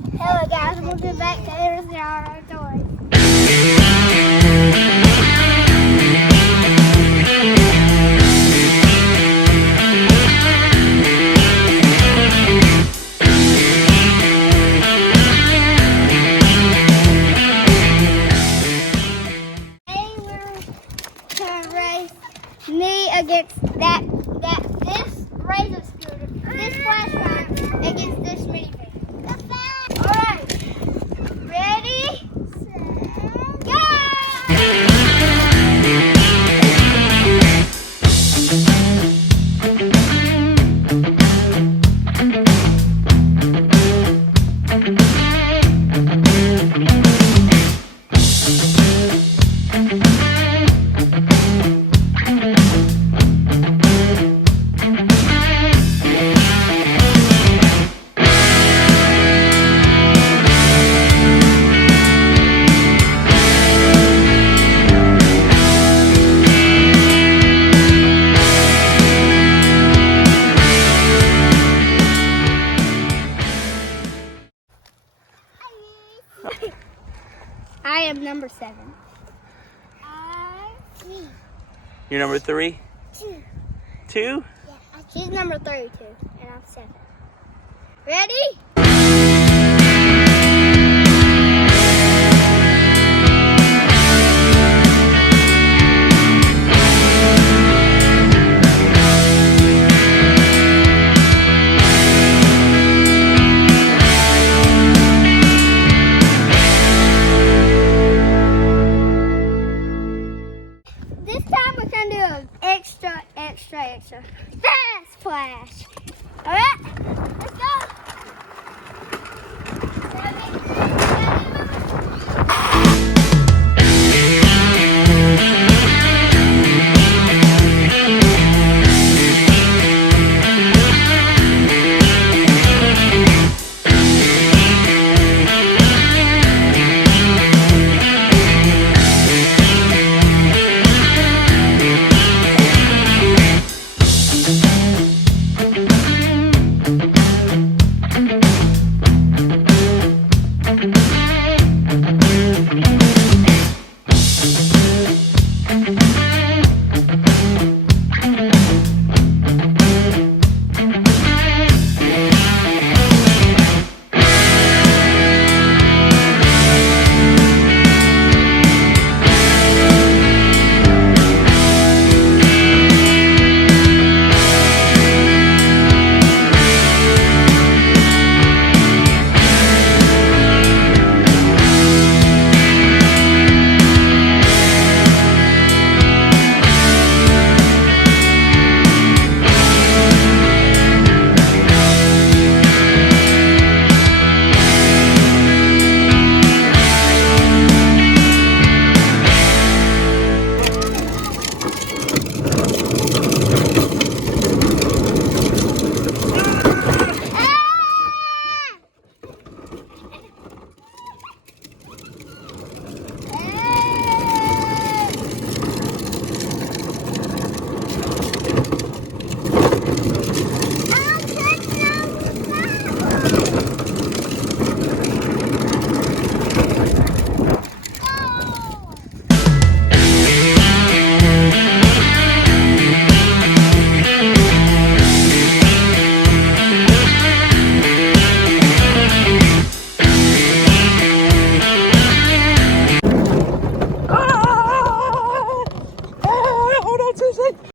Hello guys, welcome back to Everything Our Toys. Today we're gonna race me against this razor scooter, this flashlight against this minifig. Alright, ready, set, go! I am number 7. Me. You're number 3? 2. 2? Yeah, she's number 32, and I'm 7. Ready?